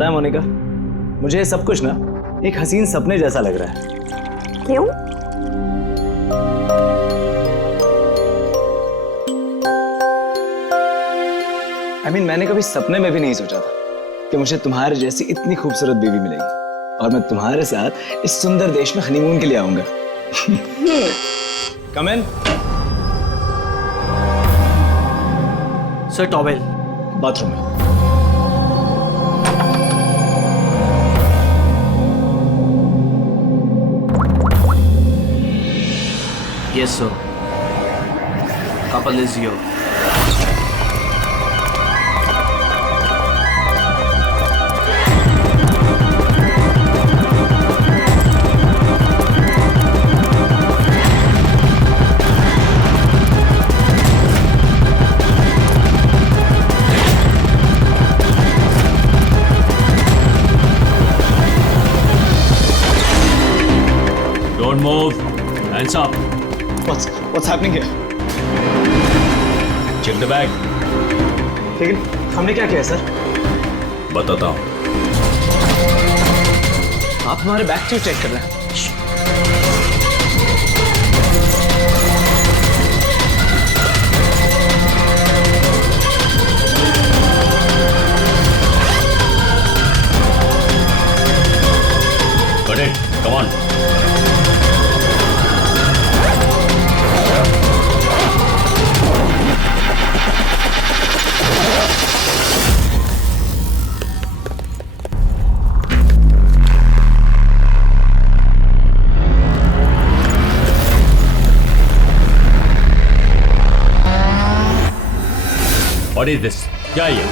पता है मोनिका, मुझे ये सब कुछ ना एक हसीन सपने जैसा लग रहा है। क्यों? मैंने कभी सपने में भी नहीं सोचा था कि मुझे तुम्हारे जैसी इतनी खूबसूरत बीवी मिलेगी और मैं तुम्हारे साथ इस सुंदर देश में हनीमून के लिए आऊंगा। Come in. Sir towel. Bathroom में। Yes, sir. Couple is here. Don't move. Hands up. What's happening here? Check the bag. लेकिन हमने क्या किया सर? बताता हूँ। आप हमारे बैग क्यों चेक कर रहे हैं? Got it. Come on. What is this? क्या ये?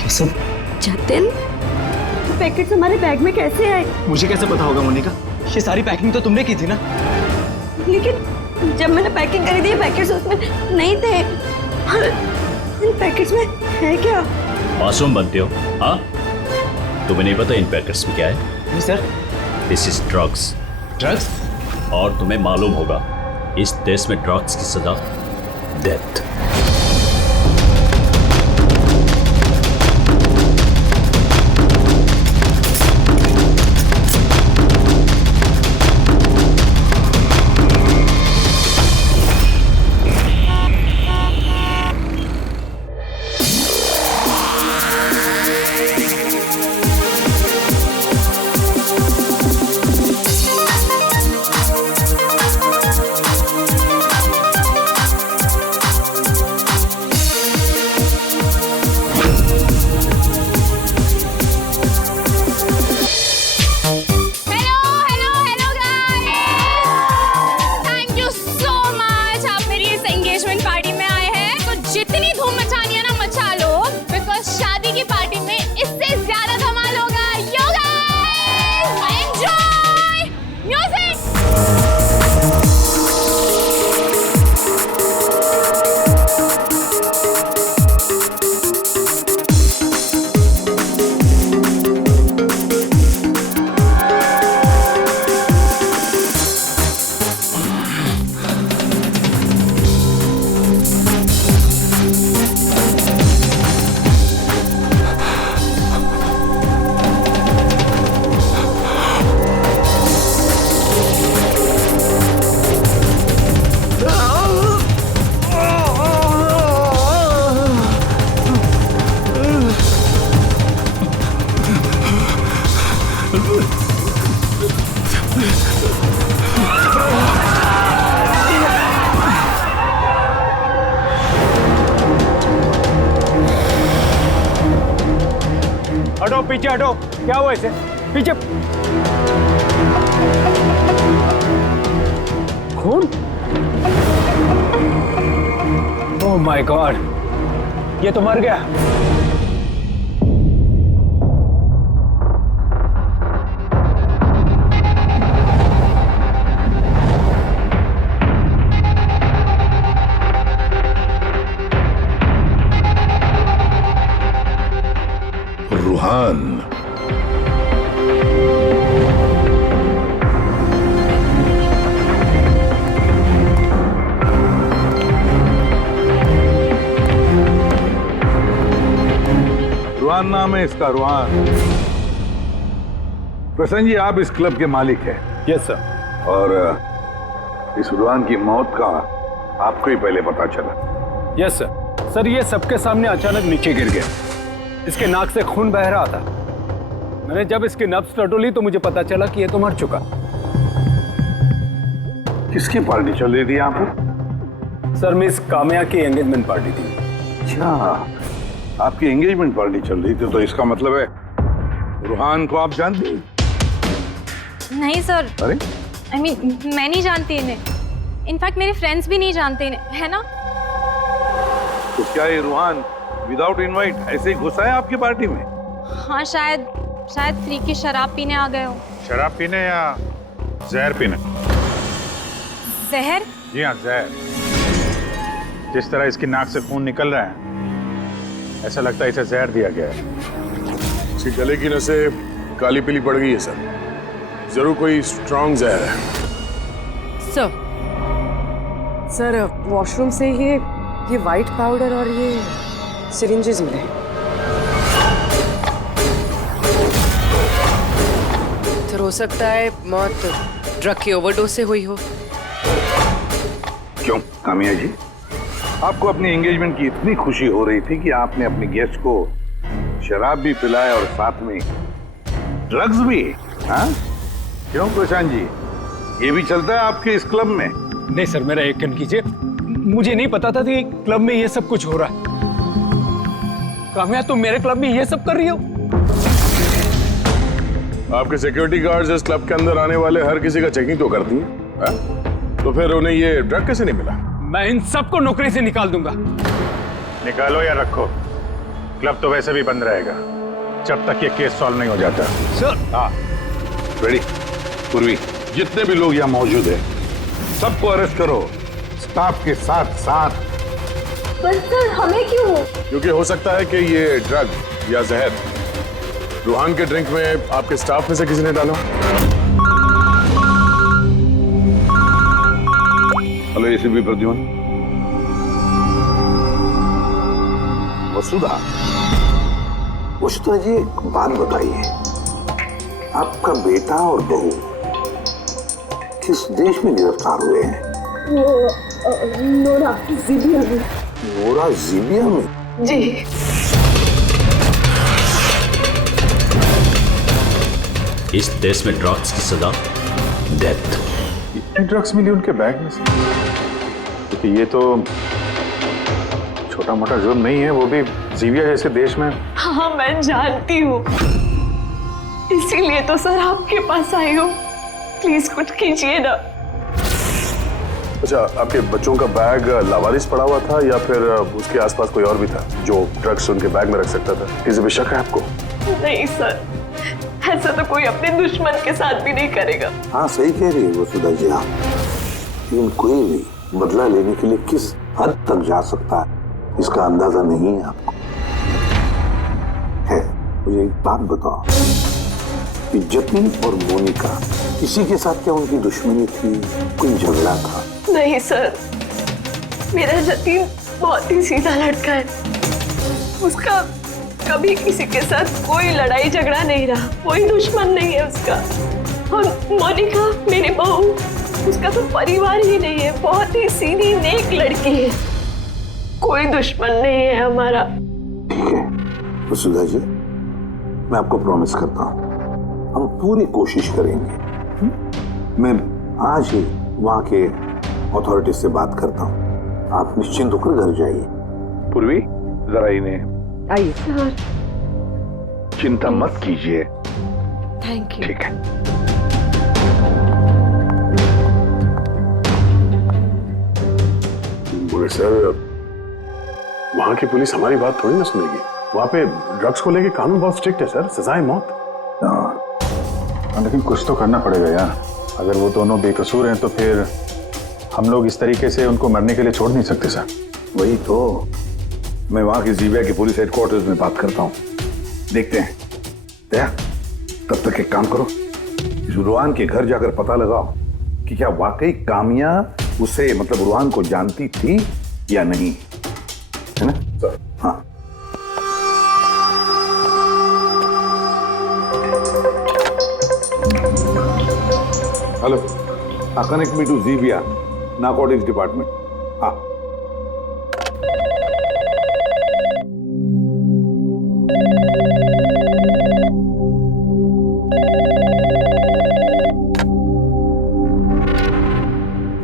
ये सब जतिन, पैकेट्स हमारे बैग में कैसे आए? मुझे कैसे पता होगा मोनिका? ये सारी पैकिंग तो तुमने की थी ना? लेकिन जब मैंने पैकिंग करी थी ये पैकेट्स उसमें नहीं थे। इन पैकेट्स में है क्या? मासूम बनते हो, हाँ? तुम्हें नहीं पता इन पैकेट्स में क्या है? नहीं sir. This is drugs. Drugs? और तुम्हें मालूम होगा, इस देश में ड्रग्स की सजा डेथ। हटो पीछे हटो। क्या हुआ इसे? पीछे। खून? ओह माय गॉड, ये तो मर गया। रूहान, रूहान नाम है इसका, रूहान। प्रसन्न जी, आप इस क्लब के मालिक हैं यस सर। और इस रुहान की मौत का आपको ही पहले पता चला। Yes sir. सर ये सबके सामने अचानक नीचे गिर गया। इसके नाक से खून बह रहा था। मैंने जब इसकी नब्ज टटोली तो मुझे पता चला कि ये तो मर चुका। किसकी पार्टी चल रही थी यहाँ पर? सर मिस काम्या की एंगेजमेंट पार्टी थी। अच्छा, आपकी एंगेजमेंट पार्टी चल रही थी, तो इसका मतलब है रुहान को आप जानती हैं? नहीं सर। अरे I mean, मैं नहीं जानती इन्हें। इनफैक्ट मेरे फ्रेंड्स भी नहीं जानते इन्हें, है ना? तो क्या ये रुहान विदाउट इनवाइट ऐसे ही घुसा है आपकी पार्टी में? हाँ शायद फ्री की शराब पीने आ गए हो। शराब पीने या जहर पीने? जहर? जी हाँ, जहर। जिस तरह इसकी नाक से खून निकल रहा है, ऐसा लगता है इसे जहर दिया गया है। इसके गले की नसें काली पीली पड़ गई है सर। जरूर कोई स्ट्रॉन्ग जहर है। सर वॉशरूम से ये वाइट पाउडर और ये सिरिंजेस मिले। तो हो सकता है मौत ड्रग की ओवरडोज से हुई हो। क्यों कामिया जी, आपको अपनी एंगेजमेंट की इतनी खुशी हो रही थी कि आपने अपने गेस्ट को शराब भी पिलाया और साथ में ड्रग्स भी? हाँ क्यों प्रशांत जी, ये भी चलता है आपके इस क्लब में? नहीं सर, मेरा यकीन कीजिए, मुझे नहीं पता था कि क्लब में ये सब कुछ हो रहा है। काम्या तुम मेरे क्लब में ये सब कर रही हो? आपके सिक्योरिटी गार्ड्स इस क्लब के अंदर आने वाले हर किसी का चेकिंग तो करती हैं। तो फिर उन्हें ये ड्रग कैसे नहीं मिला? मैं इन सबको नौकरी से निकाल दूंगा। निकालो या रखो, क्लब तो वैसे भी बंद रहेगा जब तक ये केस सॉल्व नहीं हो जाता। सर हाँ रेडी। पूर्वी, जितने भी लोग यहाँ मौजूद हैं सबको अरेस्ट करो, स्टाफ के साथ साथ। पर सर हमें क्यों? क्योंकि हो सकता है कि ये ड्रग या जहर रुहान के ड्रिंक में आपके स्टाफ में से किसी ने डाला। Hello ACP Pradyuman. वसुधा, वसुधा जी एक बात बताइए, आपका बेटा और बहू किस देश में गिरफ्तार हुए हैं? वो नोरा जीबिया में। नोरा जीबिया में? जी। इस देश में ड्रग्स की सजा डेथ। इतने ड्रग्स मिली उनके बैग में से? क्योंकि ये तो छोटा मोटा जुर्म नहीं है, वो भी जीबिया जैसे देश में। हाँ मैं जानती हूँ, इसीलिए तो सर आपके पास आई हूँ। प्लीज कुछ कीजिए ना। अच्छा, आपके बच्चों का बैग लावारिस पड़ा हुआ था या फिर उसके आसपास कोई और भी था जो ड्रग्स उनके बैग में रख सकता था? किसी पे शक है आपको? नहीं सर, ऐसा तो कोई अपने दुश्मन के साथ भी नहीं करेगा। हाँ सही कह रही है वसुधा जी आप, लेकिन कोई भी बदला लेने के लिए किस हद तक जा सकता है इसका अंदाजा नहीं है आपको। है, मुझे एक बात बताओ कि जतिन और मोनिका, किसी के साथ क्या उनकी दुश्मनी थी, कोई झगड़ा था? नहीं सर, मेरा जतिन बहुत ही सीधा लड़का है। उसका कभी किसी के साथ कोई लड़ाई झगड़ा नहीं रहा, कोई दुश्मन नहीं है उसका। और मोनिका मेरी बहू, उसका तो परिवार ही नहीं है, बहुत ही सीधी नेक लड़की है, कोई दुश्मन नहीं है हमारा। ठीक है वसुधा जी, मैं आपको प्रॉमिस करता हूँ हम पूरी कोशिश करेंगे। मैं आज ही वहाँ के अथॉरिटी से बात करता हूँ, आप निश्चिंत होकर घर जाइए। पूर्वी जरा इन्हें आइए। चिंता मत कीजिए। Thank you. ठीक है। बोले सर, वहां की पुलिस हमारी बात थोड़ी ना सुनेगी। वहां पे ड्रग्स को लेके कानून बहुत स्ट्रिक्ट है सर, सजा है मौत। लेकिन कुछ तो करना पड़ेगा यार। अगर वो दोनों बेकसूर हैं तो फिर हम लोग इस तरीके से उनको मरने के लिए छोड़ नहीं सकते सर। वही तो, मैं वहां की जीबिया के पुलिस हेडक्वार्टर्स में बात करता हूँ, देखते हैं। दया, तब तक एक काम करो, इस रुहान के घर जाकर पता लगाओ कि क्या वाकई कामिया उसे मतलब रुहान को जानती थी या नहीं, है ना सर? हाँ। Hello, connect me to Zibia narcotics department. हाँ,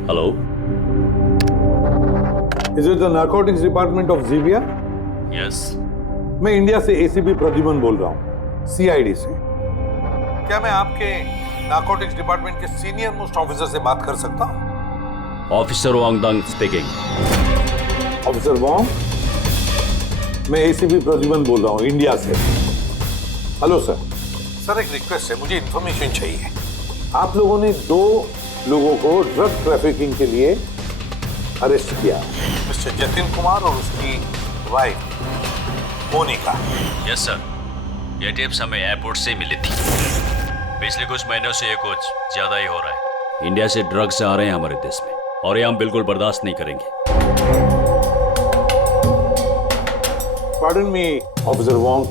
hello, is it the narcotics department of Zibia? Yes. मैं इंडिया से एसीपी प्रद्युमन बोल रहा हूँ, सीआईडी से। क्या मैं आपके नारकोटिक्स डिपार्टमेंट के सीनियर मोस्ट ऑफिसर से बात कर सकता हूँ? Officer Wangdang speaking. Officer Wong, मैं एसीपी प्रद्युमन बोल रहा हूँ इंडिया से। Hello sir. सर, एक रिक्वेस्ट है, मुझे इंफॉर्मेशन चाहिए। आप लोगों ने 2 लोगों को ड्रग ट्रैफिकिंग के लिए अरेस्ट किया, मिस्टर जतिन कुमार और उसकी वाइफ मोनिका। यस सर, ये टिप्स हमें एयरपोर्ट से मिली थी। पिछले कुछ महीनों से ये कुछ ज्यादा ही हो रहा है। इंडिया से ड्रग्स आ रहे हैं हमारे देश में और ये हम बिल्कुल बर्दाश्त नहीं करेंगे। पार्डन मी ऑफिसर वॉन्ग,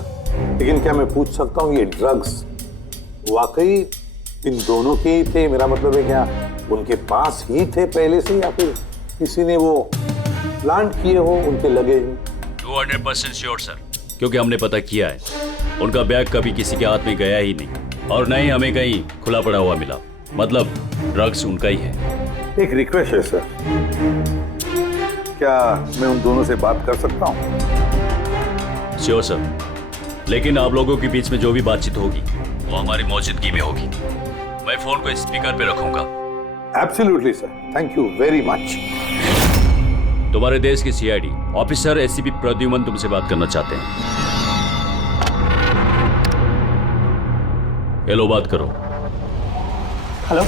लेकिन क्या मैं पूछ सकता हूँ ये ड्रग्स वाकई इन दोनों के ही थे? मेरा मतलब है क्या उनके पास ही थे पहले से, या फिर किसी ने वो प्लांट किए हो उनके लगेज में? 200% श्योर सर, क्योंकि हमने पता किया है उनका बैग कभी किसी के हाथ में गया ही नहीं और न ही हमें कहीं खुला पड़ा हुआ मिला। मतलब ड्रग्स उनका ही है। एक रिक्वेस्ट है सर, क्या मैं उन दोनों से बात कर सकता हूँ? श्योर सर, लेकिन आप लोगों के बीच में जो भी बातचीत होगी वो हमारी मौजूदगी में होगी। मैं फोन को स्पीकर पे रखूंगा। Absolutely sir, thank you very much. तुम्हारे देश की सीआईडी ऑफिसर एसीपी प्रद्युमन तुमसे बात करना चाहते हैं। हेलो, बात करो। हेलो,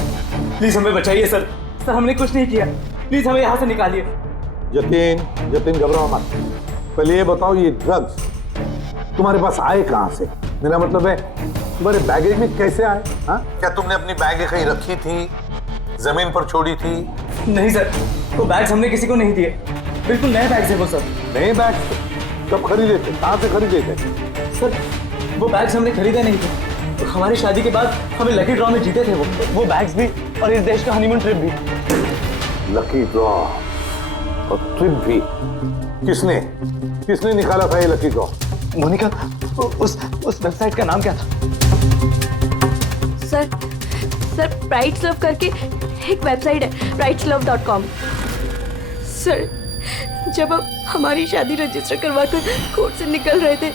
प्लीज हमें बचाइए सर। सर, हमने कुछ नहीं किया, प्लीज हमें यहाँ से निकालिए। जतिन घबराओ मत। पहले ये बताओ, ये ड्रग्स तुम्हारे पास आए कहाँ से? मेरा मतलब है तुम्हारे बैगेज में कैसे आए? हाँ, क्या तुमने अपनी बैग कहीं रखी थी, जमीन पर छोड़ी थी? नहीं सर, वो बैग्स हमने किसी को नहीं दिए। बिल्कुल नए बैग्स हैं वो सर। नए बैग कब खरीदे थे? कहाँ से खरीदे थे? सर, वो बैग्स हमने खरीदे नहीं थे। हमारी शादी के बाद हमें लकी ड्रॉ में जीते थे वो बैग्स भी, और इस देश का हनीमून ट्रिप भी। लकी ड्रॉ और ट्रिप भी? किसने निकाला था ये लकी ड्रॉ? मोनिका, उस वेबसाइट का नाम क्या था? सर ब्राइट्स लव करके एक वेबसाइट है, brightslove.com। सर, जब हम हमारी शादी रजिस्टर करवाकर कोर्ट से निकल रहे थे।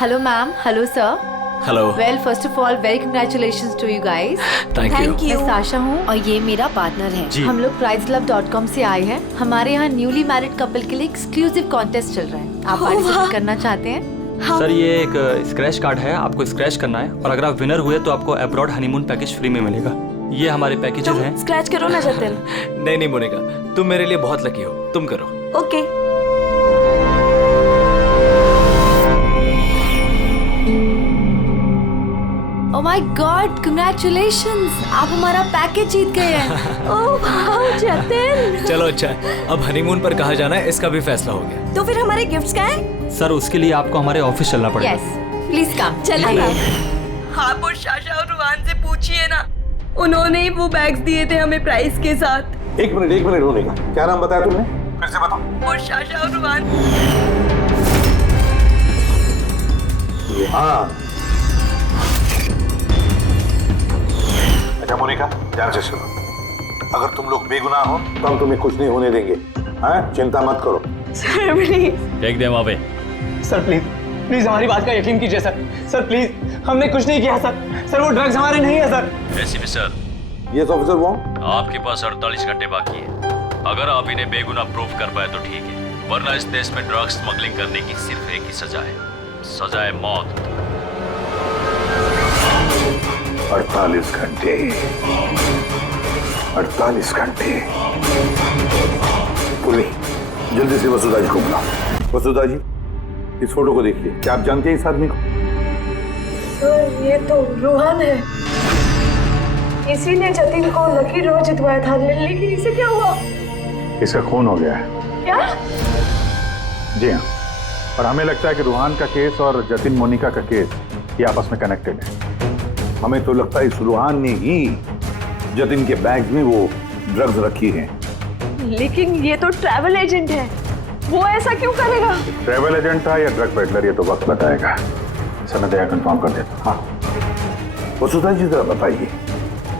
Hello ma'am. Hello sir. Hello. Well, first of all very congratulations to you guys. Thank you. मैं साशा हूँ और ये मेरा पार्टनर है। हम लोग brightslove.com से आए हैं। हमारे यहाँ न्यूली मैरिड कपल के लिए एक्सक्लूसिव कॉन्टेस्ट चल रहा है। आप पार्टिसिपेट करना चाहते हैं? सर, ये एक स्क्रैच कार्ड है, आपको स्क्रैच करना है और अगर आप विनर हुए तो आपको अब्रॉड हनीमून पैकेज फ्री में मिलेगा। ये हमारे पैकेजेस हैं। स्क्रैच करो ना जतिन। नहीं मोनिका, तुम मेरे लिए बहुत लकी हो, तुम करो। Okay. Oh my God, congratulations, आप हमारा पैकेज जीत गए हैं। Oh wow Jatin. चलो अच्छा, अब हनीमून पर कहाँ जाना है इसका भी फैसला हो गया। तो फिर हमारे गिफ्ट्स क्या है? सर, उसके लिए आपको हमारे ऑफिस चलना पड़ेगा। Yes, please come. चलिए। आप और शाशा और रुहान से पूछिए ना, उन्होंने ही वो बैग्स दिए थे हमें प्राइस के साथ। एक मिनट होने का, क्या नाम बताया तुमने? फिर से बताओ। और शाशा और रुहान। हाँ, अच्छा मोनिका, ध्यान से सुनो। अगर तुम लोग बेगुनाह हो तो हम तुम्हें कुछ नहीं होने देंगे। हाँ, चिंता मत करो। Sir please. फेंक दे वहां पे। सर प्लीज हमारी बात का यकीन कीजिए सर प्लीज, हमने कुछ नहीं किया सर। वो ड्रग्स हमारे नहीं है sir. ACP sir. Yes officer Wong. आपके पास 48 घंटे बाकी है। अगर आप इन्हें बेगुनाह प्रूफ कर पाए तो ठीक है, वरना इस देश में ड्रग्स स्मगलिंग करने की सिर्फ एक ही सजा है, सजा है मौत। 48 घंटे। 48 घंटे। पुली, जल्दी से वसुधा जी को बुलाओ। वसुधा जी, इस फोटो को देखिए। क्या आप जानते हैं इस आदमी को? सर, ये तो रुहान है। इसी ने जतिन को लकी ड्रॉ जितवाया था, लेकिन इसे क्या हुआ? इसका खून हो गया है। क्या? जी हाँ, और हमें लगता है कि रुहान का केस और जतिन मोनिका का केस ये आपस में कनेक्टेड है। हमें तो लगता है इस रुहान ने ही जतिन के बैग में वो ड्रग्स रखी हैं। लेकिन ये तो ट्रैवल एजेंट है, वो ऐसा क्यों करेगा? ट्रैवल एजेंट था या ड्रग पेडलर, ये तो वक्त बताएगा। सर मैं दया कंफर्म कर देता हूँ। हाँ वसुधा जी जरा बताइए,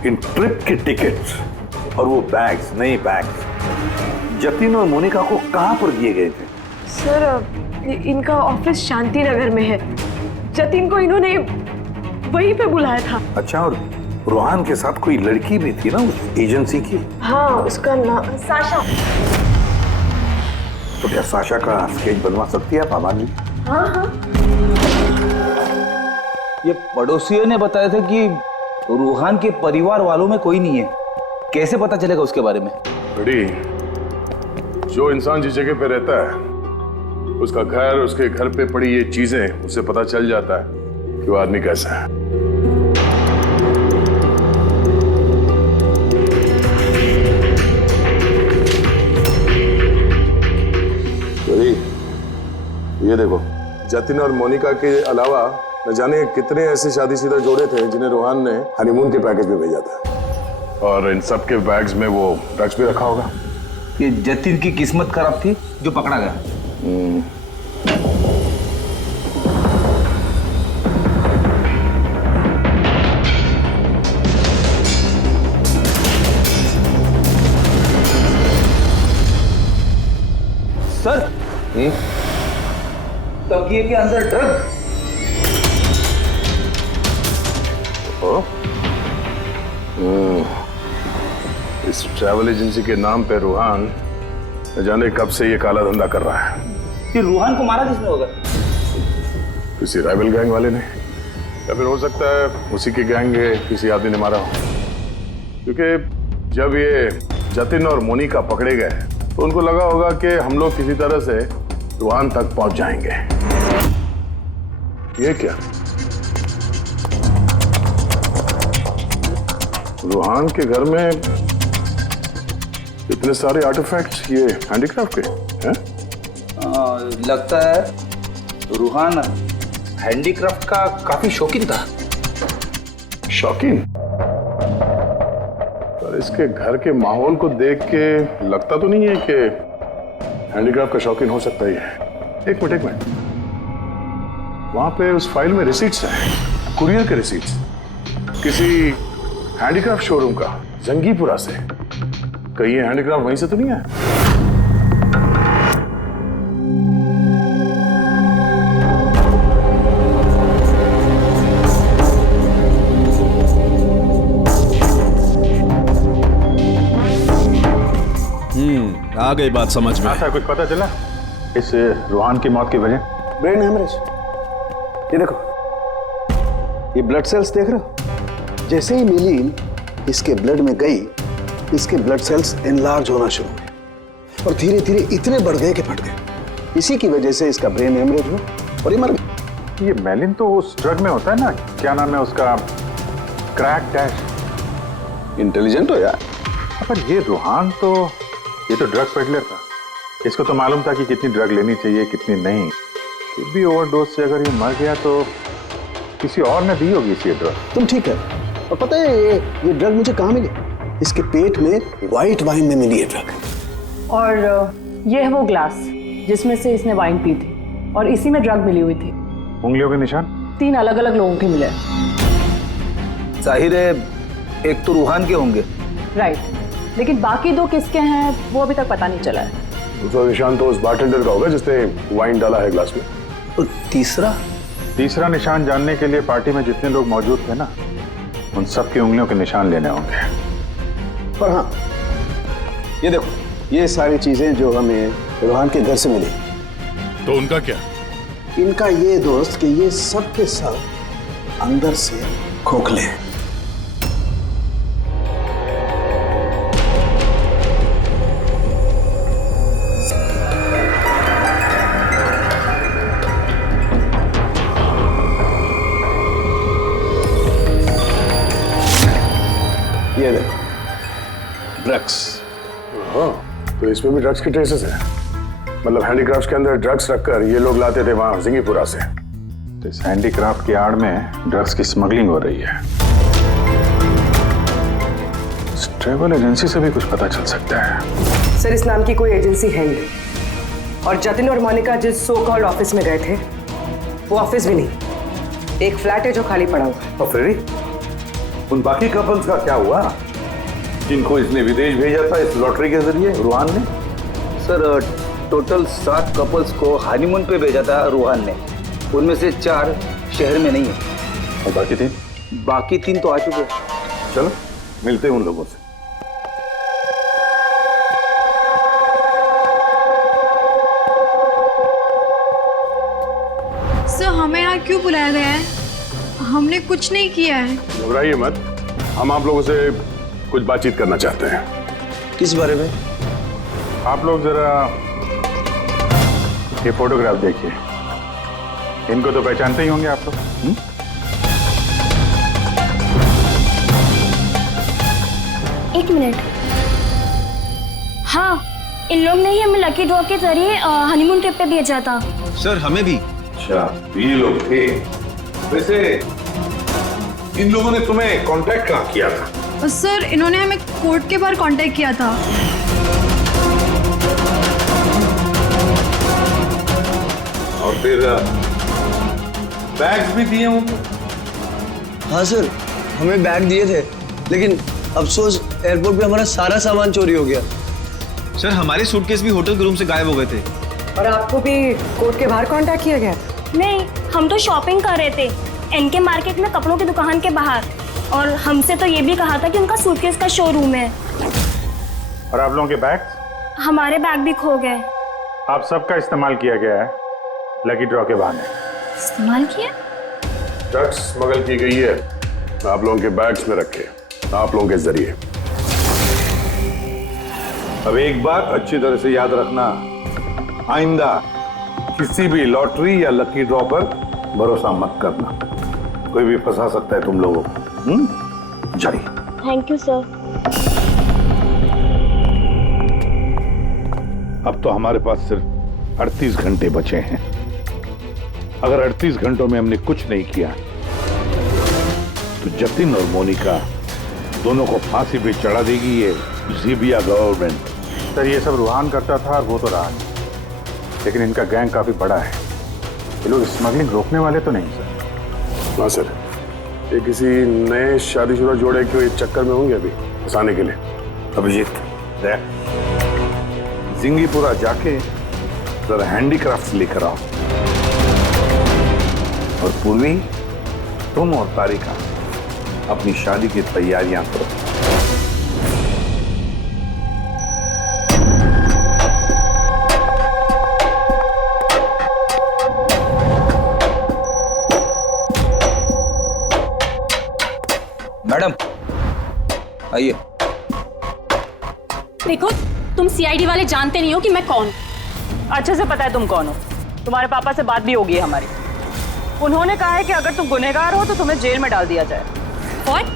इन ट्रिप के टिकट्स और वो बैग्स, नए बैग्स जतिन और मोनिका को कहां पर दिए गए थे? सर इनका ऑफिस शांति नगर में है। जतिन को इन्होंने वहीं पे बुलाया था। अच्छा, और रोहान के साथ कोई लड़की भी थी ना उस एजेंसी की? हाँ, उसका नाम साशा। तो क्या साशा का स्केच बनवा सकती है आप आमान जी? हाँ हाँ। ये पड़ोसियों ने बताया था कि रूहान के परिवार वालों में कोई नहीं है। कैसे पता चलेगा उसके बारे में? बड़ी, जो इंसान जिस जगह पे रहता है उसका घर, उसके घर पे पड़ी ये चीजें, उससे पता चल जाता है कि वो आदमी कैसा है। बड़ी, ये देखो, जतिन और मोनिका के अलावा न जाने कितने ऐसे शादीशुदा जोड़े थे जिन्हें रोहान ने हनीमून के पैकेज में भेजा था। और इन सब के बैग्स में वो ड्रग्स भी रखा होगा। ये जतिन की किस्मत खराब थी जो पकड़ा गया। सर, तकिए के अंदर ड्रग्स। इस ट्रैवल एजेंसी के नाम पे रूहान न जाने कब से ये काला धंधा कर रहा है। ये रूहान को मारा किसने होगा? किसी राइवल गैंग वाले ने, या फिर हो सकता है उसी के गैंग के किसी आदमी ने मारा हो। क्योंकि जब ये जतिन और मोनिका पकड़े गए तो उनको लगा होगा कि हम लोग किसी तरह से रूहान तक पहुंच जाएंगे। ये क्या? रूहान के घर में इतने सारे आर्टिफैक्ट्स, ये हैंडीक्राफ्ट के हैं? लगता है रूहान हैंडीक्राफ्ट का काफी शौकीन था। शौकीन? पर इसके घर के माहौल को देख के लगता तो नहीं है कि हैंडीक्राफ्ट का शौकीन हो सकता ही है। एक मिनट, वहां पे उस फाइल में रिसीट्स हैं, कुरियर के रिसीट्स, किसी हैंडीक्राफ्ट शोरूम का, जंगीपुरा से। कहीं ये हैंडीक्राफ्ट वहीं से तो नहीं है? आ गई बात समझ में। ऐसा कुछ पता चला इस रूहान की मौत की वजह? Brain haemorrhage. ये देखो, ये ब्लड सेल्स देख रहे हो? जैसे ही मिलीन इसके ब्लड में गई, इसके ब्लड सेल्स एनलार्ज होना शुरू हुए और धीरे धीरे इतने बढ़ गए कि फट गए। इसी की वजह से इसका ब्रेन हेमरेज हुआ और ये मर गया। ये मेलिन तो उस ड्रग में होता है ना, क्या नाम है उसका, क्रैक डैश। इंटेलिजेंट हो यार। पर ये रूहान तो, ये तो ड्रग पेडलर था। इसको तो मालूम था कि कितनी ड्रग लेनी चाहिए, कितनी नहीं। फिर भी ओवरडोज से अगर ये मर गया तो किसी और ने दी होगी इसी ड्रग। तुम ठीक है। और पता है ये ड्रग मुझे कहाँ मिली? इसके पेट में व्हाइट वाइन में मिली है ड्रग। और ये है वो ग्लास जिसमें से इसने वाइन पी थी और इसी में ड्रग मिली हुई थी। उंगलियों के निशान 3 अलग अलग लोगों के मिले। जाहिर है एक तो रूहान के होंगे। राइट, लेकिन बाकी 2 किसके हैं वो अभी तक पता नहीं चला है। दूसरा निशान तो उस बारटेंडर का होगा जिसने वाइन डाला है ग्लास में। और तीसरा निशान जानने के लिए पार्टी में जितने लोग मौजूद थे ना, उन सब की उंगलियों के निशान लेने होंगे। पर हाँ, ये देखो, ये सारी चीजें जो हमें रूहान के घर से मिली, तो उनका क्या? इनका ये दोस्त कि ये सब के सब अंदर से खोखले हैं। ये देखो, ड्रग्स। हाँ, तो इसमें भी ड्रग्स के ट्रेसेस हैं। मतलब हैंडीक्राफ्ट के अंदर ड्रग्स रखकर ये लोग लाते थे वहां जिंगीपुरा से। तो इस हैंडीक्राफ्ट की आड़ में ड्रग्स की स्मगलिंग हो रही है। ट्रैवल एजेंसी से भी कुछ पता चल सकता है। सर, इस नाम की कोई एजेंसी है ही, और जतिन और मोनिका जिस सो कॉल्ड ऑफिस में गए थे वो ऑफिस भी नहीं, एक फ्लैट है जो खाली पड़ा हुआ है। और फ्रेडी, उन बाकी कपल्स का क्या हुआ जिनको इसने विदेश भेजा था इस लॉटरी के जरिए रूहान ने? सर, टोटल 7 कपल्स को हनीमून पे भेजा था रूहान ने। उनमें से 4 शहर में नहीं है। और बाकी 3? बाकी 3 तो आ चुके हैं। चलो मिलते हैं उन लोगों से। सर, हमें यहाँ क्यों बुलाया गया है? हमने कुछ नहीं किया है। घबराइए मत, हम आप लोगों से कुछ बातचीत करना चाहते हैं। किस बारे में? आप लोग जरा ये फोटोग्राफ देखिए, इनको तो पहचानते ही होंगे आप लोग। एक मिनट। हाँ, इन लोग ने ही हमें लकी ड्रॉ के जरिए हनीमून ट्रिप पे भेजा था। सर, हमें भी। अच्छा, ये लोग थे। वैसे इन लोगों ने तुम्हें कांटेक्ट कहाँ किया था? सर, इन्होंने हमें कोर्ट के बाहर कांटेक्ट किया था। और फिर बैग्स भी दिए उनको? हाँ सर, हमें बैग दिए थे, लेकिन अफसोस एयरपोर्ट पे हमारा सारा सामान चोरी हो गया। सर, हमारे सूटकेस भी होटल के रूम से गायब हो गए थे। और आपको भी कोर्ट के बाहर कांटेक्ट किया गया था? नहीं, हम तो शॉपिंग कर रहे थे एनके मार्केट में, कपड़ों की दुकान के बाहर, और हमसे तो ये भी कहा था कि उनका सूटकेस का शोरूम है। और आप लोगों के बैग? हमारे बैग भी खो गए। आप सबका इस्तेमाल किया गया है लकी ड्रॉ के बहाने। इस्तेमाल किया? ड्रग्स स्मगल की गई है, आप लोगों के बैग्स में रखे, आप लोगों के जरिए। अब एक बात अच्छी तरह से याद रखना, आइंदा किसी भी लॉटरी या लकी ड्रॉ पर भरोसा मत करना, कोई भी फंसा सकता है तुम लोगों को। जाइए। Thank you sir. अब तो हमारे पास सिर्फ 38 घंटे बचे हैं। अगर 38 घंटों में हमने कुछ नहीं किया तो जतिन और मोनिका दोनों को फांसी पे चढ़ा देगी ये ज़ीबिया गवर्नमेंट। सर, ये सब रूहान करता था और वो तो रहा, लेकिन इनका गैंग काफी बड़ा है। ये लोग स्मगलिंग रोकने वाले तो नहीं सर? हाँ सर, ये किसी नए शादीशुदा जोड़े के चक्कर में होंगे अभी फंसाने के लिए। अभिजीत, जिंगीपुरा जाके जरा हैंडीक्राफ्ट लेकर आओ, और पूर्वी, तुम और तारिका अपनी शादी की तैयारियां करो। मैडम, आइए। देखो, तुम सीआईडी वाले जानते नहीं हो कि मैं कौन। अच्छे से पता है तुम कौन हो। तुम्हारे पापा से बात भी होगी है हमारी। उन्होंने कहा है कि अगर तुम गुनहगार हो तो तुम्हें जेल में डाल दिया जाए। What?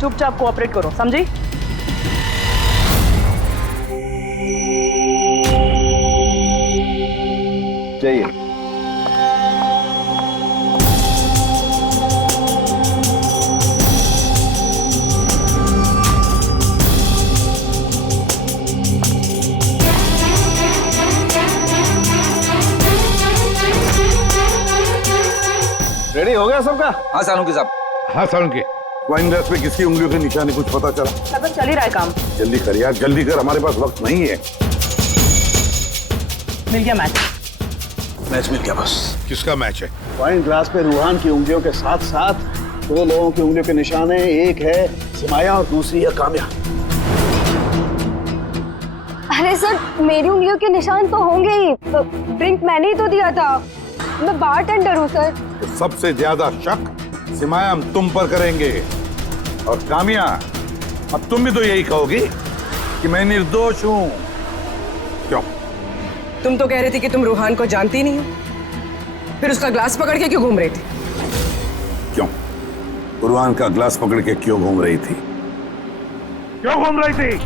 चुपचाप कोऑपरेट करो, समझी? जाइए। रेडी हो गया सबका? हाँ सानू साहब। हाँ सालुंके, वाइन ग्लास पे किसकी उंगलियों के निशाने कुछ पता चला? लगभग चल ही रहा है काम। जल्दी कर यार, जल्दी कर, हमारे पास वक्त नहीं है। मिल गया मैच। मैच मिल गया बस। किसका मैच है? वाइन ग्लास पे रूहान की उंगलियों के साथ साथ 2 लोगों की उंगलियों के निशान है। एक है सिमाया और दूसरी है काम्या। अरे सर, मेरी उंगलियों के निशान तो होंगे ही। ड्रिंक मैंने ही तो दिया था, मैं बारटेंडर हूँ सर। तो सबसे ज्यादा शक सिमाया हम तुम पर करेंगे, और कामिया अब तुम भी तो यही कहोगी कि मैं निर्दोष हूं। क्यों? तुम तो कह रही थी कि तुम रूहान को जानती नहीं हो, फिर उसका ग्लास पकड़ के क्यों घूम रही थी? क्यों? रूहान का ग्लास पकड़ के क्यों घूम रही थी? क्यों घूम रही थी?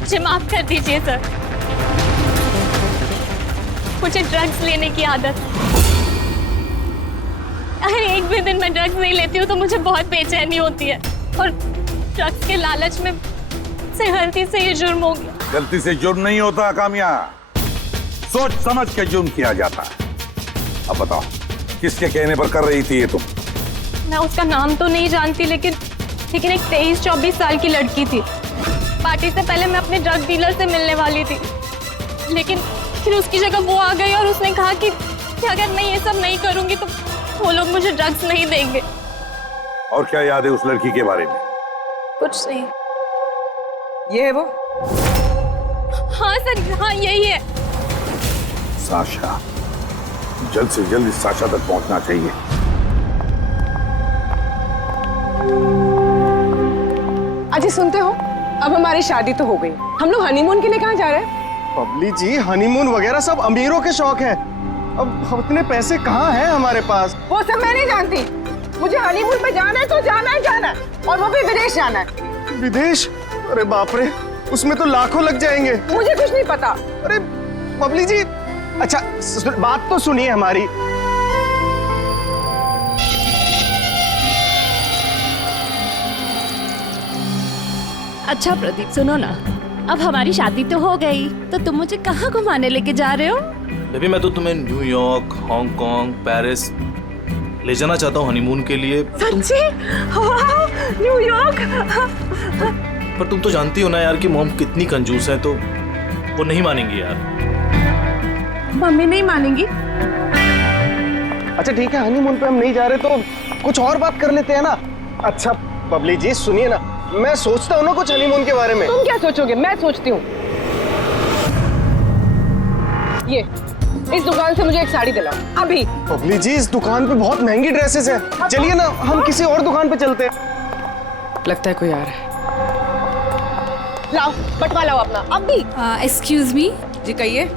मुझे माफ कर दीजिए सर, मुझे ड्रग्स लेने की आदत। अगर एक भी दिन मैं ड्रग्स नहीं लेती हूँ तो मुझे बहुत बेचैनी होती है, और ड्रग्स के लालच में से गलती से ये जुर्म हो गया। गलती से जुर्म नहीं होता कामिया, सोच समझ के जुर्म किया जाता है। अब बताओ किसके कहने पर कर रही थी ये तुम? मैं उसका नाम तो नहीं जानती, लेकिन एक 23-24 साल की लड़की थी। पार्टी से पहले मैं अपने ड्रग डीलर से मिलने वाली थी, लेकिन फिर उसकी जगह वो आ गई और उसने कहा कि अगर मैं ये सब नहीं करूंगी तो वो लोग मुझे ड्रग्स नहीं देंगे। और क्या याद है उस लड़की के बारे में? कुछ नहीं। ये है वो? हाँ सर, हाँ यही है। साशा, जल्द से जल्द इस साशा तक पहुंचना चाहिए। अजी सुनते हो, अब हमारी शादी तो हो गई, हम लोग हनीमून के लिए कहाँ जा रहे हैं? बबली जी, हनीमून वगैरह सब अमीरों के शौक है। अब उतने पैसे कहाँ हैं हमारे पास? वो सब मैं नहीं जानती, मुझे हनीमून पे जाना है तो जाना है, और वो भी विदेश जाना है। विदेश? अरे बाप रे, उसमें तो लाखों लग जाएंगे। मुझे कुछ नहीं पता। अरे बबली जी, अच्छा बात तो सुनिए हमारी। अच्छा प्रदीप, सुनो ना, अब हमारी शादी तो हो गई, तो तुम मुझे कहाँ घुमाने लेके जा रहे हो? बेबी मैं तो तुम्हें न्यूयॉर्क, हांगकांग, पेरिस ले जाना चाहता हूँ हनीमून के लिए। सच्ची? वाह, न्यूयॉर्क! पर तुम तो जानती हो ना यार कि मॉम कितनी कंजूस है, तो वो नहीं मानेंगी यार। मम्मी नहीं मानेंगी? अच्छा ठीक है, हनीमून पे हम नहीं जा रहे तो कुछ और बात कर लेते हैं ना। अच्छा बबली जी सुनिए ना, मैं सोचता हूँ ना कुछ हनीमून के बारे में। तुम क्या सोचोगे, मैं सोचती हूँ। ये इस दुकान से मुझे एक साड़ी दिलाओ अभी। बबली जी, इस दुकान पे बहुत महंगी ड्रेसेस हैं। चलिए ना, हम किसी और दुकान पे चलते हैं। लगता है कोई आ रहा है। लाओ बटवा लाओ अपना अभी। Excuse me. जी कहिए।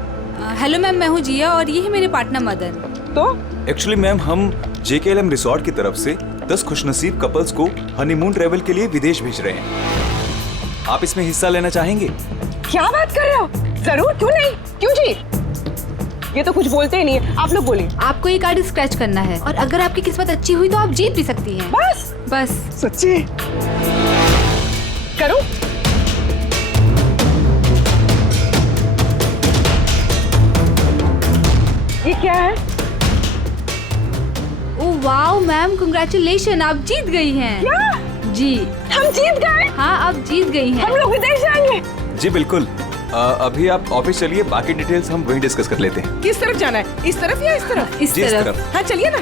हेलो मैम, मैं हूँ जिया और ये है मेरे पार्टनर मदन। तो एक्चुअली मैम, हम JKLM रिसोर्ट की तरफ से 10 खुशनसीब कपल्स को हनीमून ट्रेवल के लिए विदेश भेज रहे हैं। आप इसमें हिस्सा लेना चाहेंगे? क्या बात कर रहे हो? जरूर, क्यों नहीं, क्यों जी? ये तो कुछ बोलते ही नहीं है, आप लोग बोलिए। आपको ये कार्ड स्क्रैच करना है और अगर आपकी किस्मत अच्छी हुई तो आप जीत भी सकती हैं। बस सच्ची? करो। ये क्या है? ओह वाओ मैम, कांग्रेचुलेशन, आप जीत गई हैं। क्या? जी हम जीत गए? हाँ, आप जीत गई हैं। हम लोग विदेश जाएंगे? जी बिल्कुल। अभी आप ऑफिस चलिए, बाकी डिटेल्स हम वहीं डिस्कस कर लेते हैं। किस तरफ जाना है, इस तरफ या इस तरफ? इस तरफ। हाँ चलिए ना।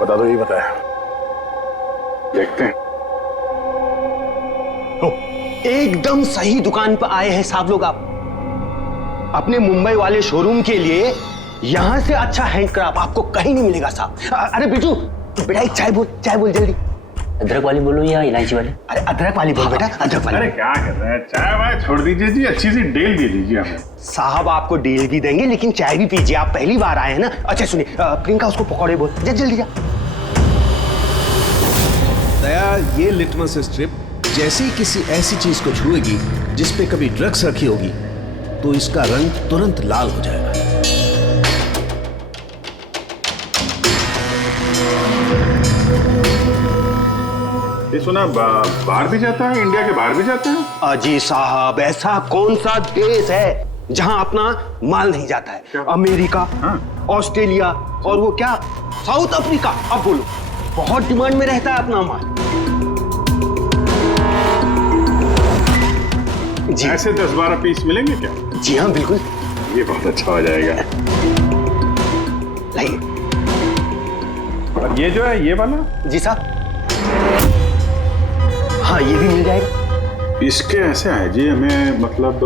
बता दो, ये बताया, देखते हैं। एकदम सही दुकान पर आए हैं साहब लोग। आप अपने मुंबई वाले शोरूम के लिए यहाँ से अच्छा हैंडक्राफ्ट आपको कहीं नहीं मिलेगा साहब। अरे बिजू, बेटा एक चाय बोल जल्दी। अदरक वाली बोलो या इलायची वाली? अरे अदरक वाली बोल बेटा, अदरक वाली। अरे क्या कर रहे हैं, चाय वाय छोड़ दीजिए जी, अच्छी सी डील दे दीजिए हमें। साहब आपको डील भी देंगे, लेकिन चाय भी पीजिए, आप पहली बार आए हैं ना। अच्छा सुनिए, प्रियंका उसको पकौड़े बोल, जल्दी जा। दया, ये लिटमस स्ट्रिप जैसे ही किसी ऐसी चीज को छुएगी जिस पे कभी ड्रग्स रखी होगी तो इसका रंग तुरंत लाल हो जाएगा। ये सुना बाहर भी जाता है, इंडिया के बाहर भी जाते हैं? अजी साहब, ऐसा कौन सा देश है जहां अपना माल नहीं जाता है? क्या? अमेरिका, ऑस्ट्रेलिया और वो क्या, साउथ अफ्रीका। अब बोलो, बहुत डिमांड में रहता है अपना माल। जी ऐसे 10-12 पीस मिलेंगे क्या? जी हाँ बिल्कुल। ये बहुत अच्छा हो जाएगा। लाइए। और ये जो है, ये वाला? जी साहब। हाँ ये भी मिल जाएगा। इसके ऐसे है जी, हमें मतलब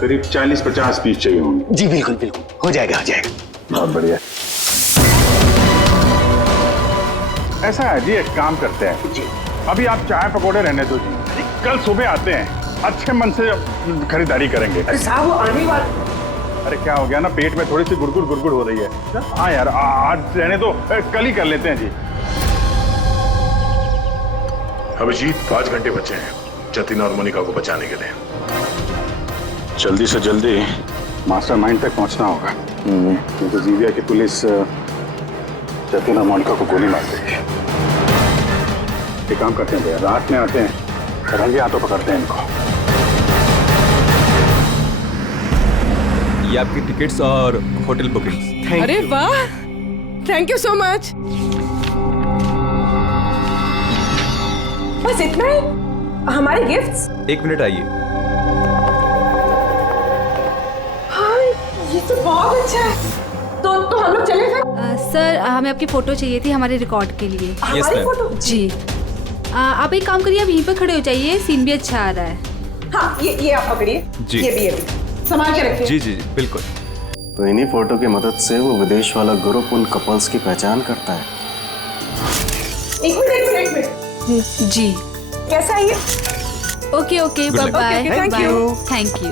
करीब 40-50 पीस चाहिए होंगे। जी बिल्कुल बिल्कुल, हो जाएगा हो जाएगा। बहुत बढ़िया। ऐसा है जी, एक काम करते हैं जी, अभी आप चाय पकौड़े रहने दो जी, कल सुबह आते हैं, अच्छे मन से खरीदारी करेंगे। अरे साहब वो आने वाले। अरे क्या हो गया ना, पेट में थोड़ी सी गुड़गुड़ हो रही है। हाँ यार, आज रहने दो, कल ही कर लेते हैं जी। अभिजीत 5 घंटे बचे हैं जतिन और मोनिका को बचाने के लिए। जल्दी से जल्दी मास्टरमाइंड तक पहुंचना होगा, क्योंकि जीविया की पुलिस जतिन और मोनिका को गोली मार देगी। एक काम करते हैं भैया, रात में आते हैं, रंगे हाथों पकड़ते हैं इनको। ये आपकी टिकट्स और होटल बुकिंग्स। अरे वाह, थैंक यू सो मच। बस इतना ही? हमारे गिफ्ट्स? 1 मिनट आइए। हाँ, ये तो बहुत अच्छा है। तो हम लोग चले फिर? सर हमें आपकी फोटो चाहिए थी हमारे रिकॉर्ड के लिए। हमारी फोटो? जी। आप एक काम करिए, आप यहीं पर खड़े हो जाइए, सीन भी अच्छा आ रहा है। हाँ, ये आप पकड़िए। जी। ये भी संभाल के रखिए। जी जी जी बिल्कुल। तो इन्हीं फोटो की मदद से वो विदेश वाला ग्रुप उन कपल्स की पहचान करता है। एक मिनट। जी। कैसा है ये? Okay okay, bye bye. Thank you. Thank you.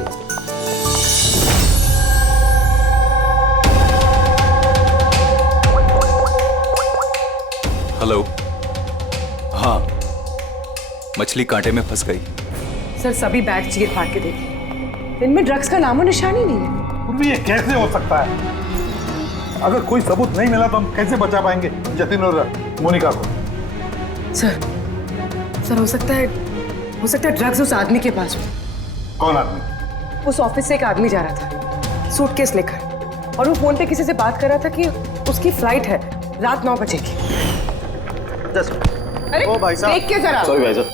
Hello. हाँ, मछली कांटे में फंस गई। सर सभी बैग चीर फाड़ के देखिए, इनमें ड्रग्स का नामो निशान ही नहीं है। ये कैसे हो सकता है? अगर कोई सबूत नहीं मिला तो हम कैसे बचा पाएंगे जतिन और मोनिका को? सर हो सकता है ड्रग्स उस आदमी के पास हो। कौन आदमी? उस ऑफिस से एक आदमी जा रहा था सूटकेस लेकर, और वो फोन पे किसी से बात कर रहा था कि उसकी फ्लाइट है रात 9 बजे की। अरे ओ भाई साहब, देख के जरा। सॉरी भाई साहब।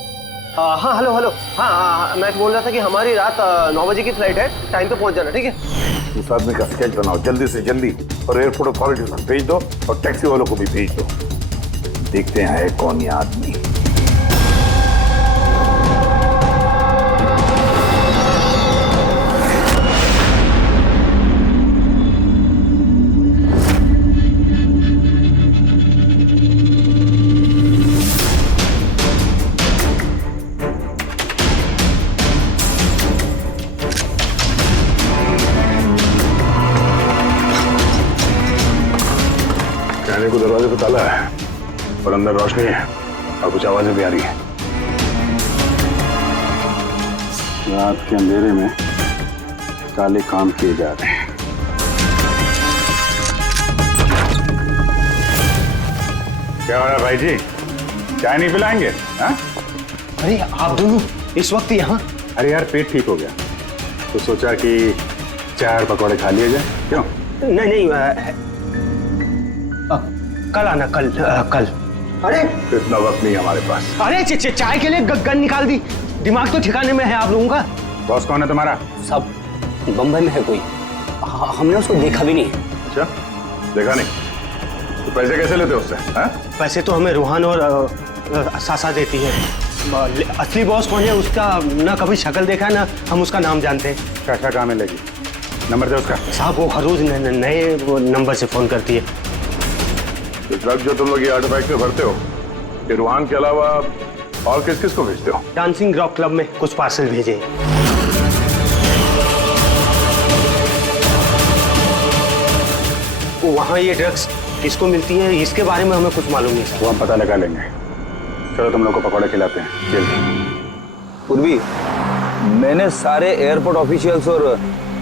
हाँ हेलो हेलो। हाँ, मैं बोल रहा था कि हमारी रात 9 बजे की फ्लाइट है, टाइम पे पहुंच जाना, ठीक है? उस आदमी का स्केच बनाओ जल्दी से जल्दी, और एयरपोर्ट अथॉरिटी को भेज दो, और टैक्सी वालों को भी भेज दो। देखते हैं है कौन ये आदमी। कहने को दरवाजे पे ताला है और अंदर रोशनी है और कुछ आवाजें भी आ रही हैं। रात के अंधेरे में काले काम किए जा रहे हैं। क्या हो रहा है भाई जी, चाय नहीं पिलाएंगे? हाँ? अरे आप दोनों इस वक्त यहाँ? अरे यार, पेट ठीक हो गया तो सोचा कि चाय और पकौड़े खा लिए जाए। क्यों? नहीं, कल आना, कल। अरे इतना वक्त नहीं हमारे पास। अरे चाय के लिए गन निकाल दी। दिमाग तो ठिकाने में है आप लोगों का। बॉस कौन है तुम्हारा? सब बम्बई में है कोई, हमने उसको देखा भी नहीं। अच्छा, देखा नहीं? तो पैसे कैसे लेते हो उससे? हाँ? पैसे तो हमें रूहान और सासा देती है। असली बॉस कौन है उसका ना कभी शक्ल देखा है ना हम उसका नाम जानते हैं। क्या काम मिलेगी? नंबर दे उसका। साहब वो हर रोज नए नंबर से फोन करती है। तो ड्रग जो तुम लोग ये आर्टिफैक्ट में भरते हो, ये रूहान के अलावा और किस किस को भेजते हो? डांसिंग रॉक क्लब में कुछ पार्सल भेजे। वहाँ ये ड्रग्स किसको मिलती है इसके बारे में हमें कुछ मालूम नहीं सर। वो हम पता लगा लेंगे। चलो तुम लोग को पकौड़े खिलाते हैं, जल्दी। पूर्वी, मैंने सारे एयरपोर्ट ऑफिशियल्स और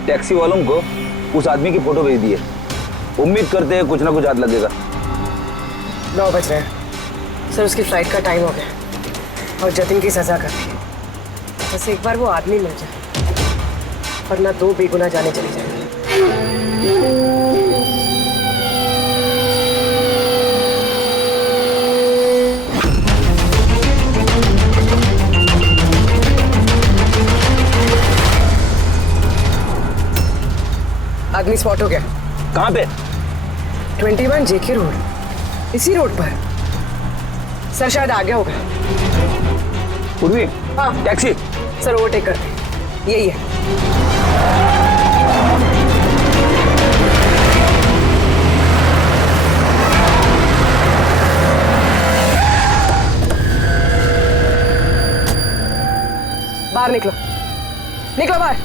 टैक्सी वालों को उस आदमी की फोटो भेज दी है। उम्मीद करते हैं कुछ ना कुछ हाथ लगेगा। 9 बज रहे हैं सर, उसकी फ्लाइट का टाइम हो गया और जतिन की सजा कर दी। बस एक बार वो आदमी मिल जाए, वरना 2 बेगुनाह जाने चली जाएंगी। आदमी स्पॉट हो गया। कहाँ पे? 21 जेके रोड, इसी रोड पर। सर शायद आ गया होगा। पूर्वी, हाँ टैक्सी। सर ओवरटेक करते, यही है। बाहर निकलो, निकलो बाहर।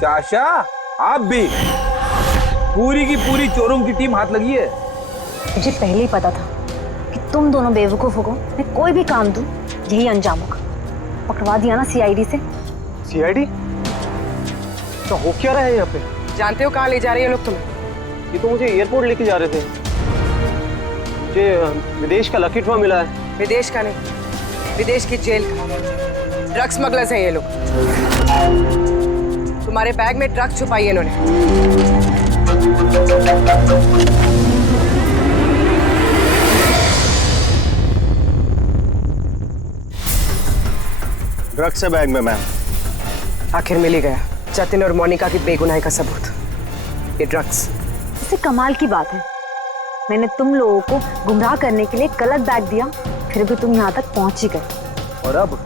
शाशा, आप भी पूरी की पूरी चोरों की टीम हाथ लगी है। मुझे पहले ही पता था कि तुम दोनों बेवकूफों को मैं कोई भी काम दूं यही अंजाम होगा। पकड़वा दिया ना सीआईडी से। सीआईडी? तो हो क्या रहा है यहाँ पे? जानते हो कहाँ ले जा रहे हैं लोग तुम्हें? ये तो मुझे एयरपोर्ट लेके जा रहे थे। मुझे विदेश का लकी ड्रॉ मिला है। विदेश का नहीं, विदेश की जेल का। ड्रग्स स्मगलर्स हैं ये लोग। तुम्हारे बैग में ड्रग्स छुपाई है इन्होंने। ड्रग्स है बैग में मैम। आखिर मिल ही गया जतिन और मोनिका की बेगुनाही का सबूत। ये ड्रग्स। इससे कमाल की बात है, मैंने तुम लोगों को गुमराह करने के लिए गलत बैग दिया, फिर भी तुम यहाँ तक पहुंच ही गए। और अब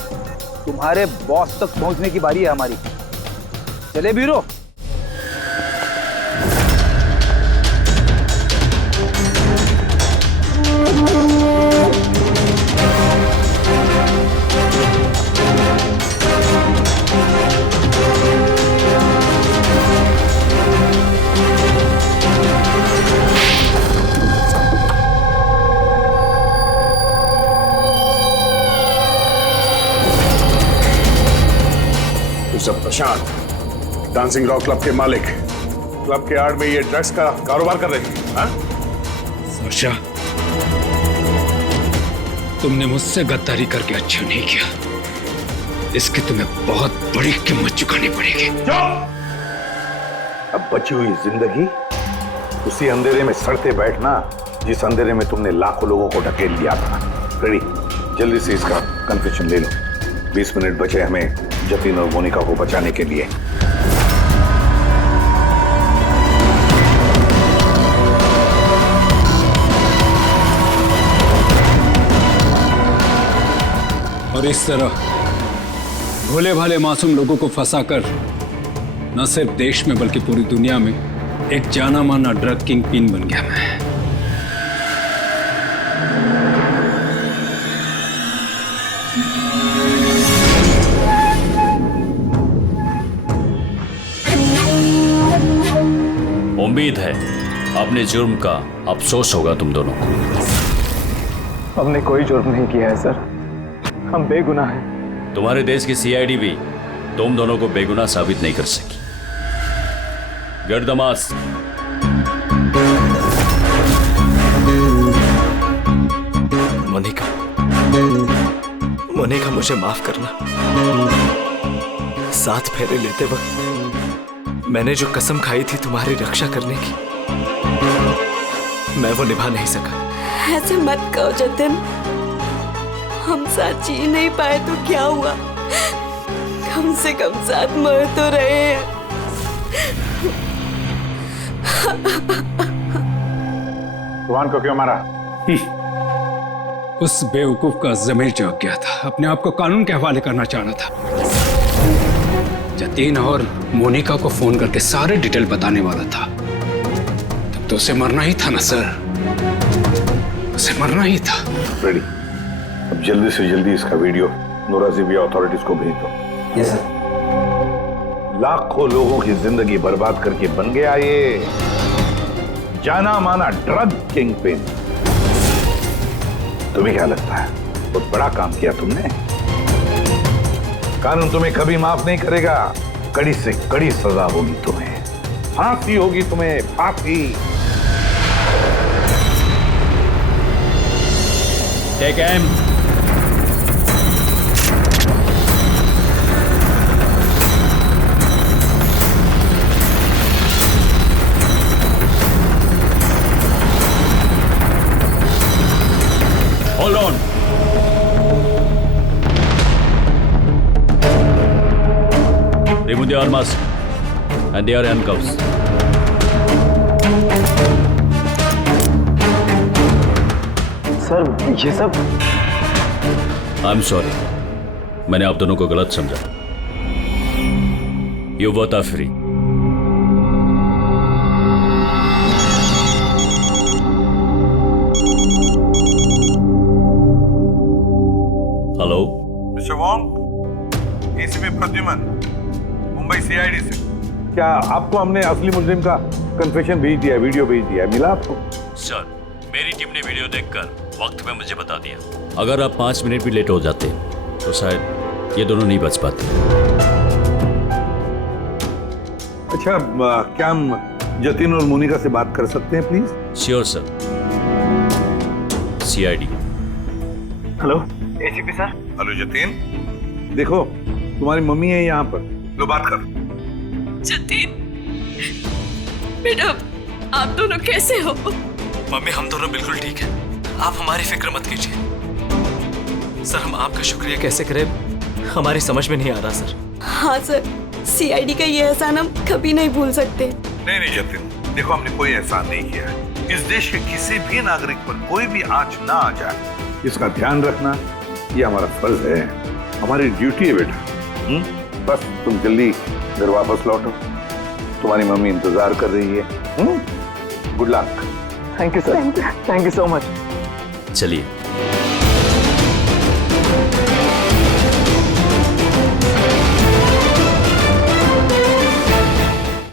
तुम्हारे बॉस तक पहुंचने की बारी है हमारी। चले बीरो। सब प्रशांत, डांसिंग रॉक क्लब के मालिक, क्लब के आड़ में ये ड्रग्स का कारोबार कर रहे हैं। हाँ? साशा, तुमने मुझसे गद्दारी करके अच्छा नहीं किया। इसकी तुम्हें बहुत बड़ी कीमत चुकानी पड़ेगी। अब बची हुई जिंदगी उसी अंधेरे में सड़ते बैठना जिस अंधेरे में तुमने लाखों लोगों को ढकेल लिया था। रेडी, जल्दी से इसका कन्फेशन ले लो। 20 मिनट बचे हमें जतिन और मोनिका को बचाने के लिए। और इस तरह भोले भाले मासूम लोगों को फंसाकर न सिर्फ देश में बल्कि पूरी दुनिया में एक जाना माना ड्रग किंग पिन बन गया मैं। उम्मीद है अपने जुर्म का अफसोस होगा तुम दोनों को। हमने कोई जुर्म नहीं किया है सर, हम बेगुनाह हैं। तुम्हारे देश की सीआईडी भी तुम दोनों को बेगुनाह साबित नहीं कर सकी। Get the mask. Monica, Monica मुझे माफ करना। 7 फेरे लेते वक्त मैंने जो कसम खाई थी तुम्हारी रक्षा करने की, मैं वो निभा नहीं सका। ऐसे मत कहो जतिन, हम साथ जी नहीं पाए तो क्या हुआ, कम से कम साथ मर तो रहे हैं। रुहान को क्यों मारा? उस बेवकूफ का ज़मीर जाग गया था, अपने आप को कानून के हवाले करना चाह रहा था। जतीन और मोनिका को फोन करके सारे डिटेल बताने वाला था। तब तो उसे मरना ही था ना सर, उसे मरना ही था। रेडी, अब जल्दी से जल्दी इसका वीडियो नोराजीबिया अथॉरिटीज को भेज दो। Yes sir. लाखों लोगों की जिंदगी बर्बाद करके बन गया ये जाना माना ड्रग किंग पिन। तुम्हें क्या लगता है बहुत बड़ा काम किया तुमने? कानून तुम्हें कभी माफ नहीं करेगा। कड़ी से कड़ी सजा होगी तुम्हें, फांसी होगी तुम्हें, फांसी। Take M. Hold on. Remove the arms and they are handcuffs. Sir ये सब I'm sorry. मैंने आप दोनों को गलत समझा। You both are free. Hello mister Wong, ACP Pradyuman, Mumbai CID से। क्या आपको हमने असली मुजरिम का कन्फेशन भेज दिया, वीडियो भेज दिया, मिला आपको? सर, मेरी टीम ने वीडियो देखकर वक्त पे मुझे बता दिया। अगर आप 5 मिनट भी लेट हो जाते तो शायद ये दोनों नहीं बच पाते। अच्छा, क्या हम जतिन और मोनिका से बात कर सकते हैं please? Sure sir. CID। Hello ACP sir. Hello Jatin, देखो तुम्हारी मम्मी है यहाँ पर, लो बात कर। जतिन बेटा, आप दोनों कैसे हो? मम्मी, हम दोनों बिल्कुल ठीक हैं। आप हमारी फिक्र मत कीजिए। सर, हम आपका शुक्रिया कैसे करें हमारी समझ में नहीं आ रहा सर। हाँ सर, CID का ये एहसान हम कभी नहीं भूल सकते। नहीं जतिन, देखो हमने कोई एहसान नहीं किया है। इस देश के किसी भी नागरिक पर कोई भी आंच ना आ जाए, इसका ध्यान रखना ये हमारा फर्ज है, हमारी ड्यूटी है बेटा। बस तुम जल्दी घर वापस लौटो, तुम्हारी मम्मी इंतजार कर रही है। Good luck. Thank you sir, thank you so much. चलिए।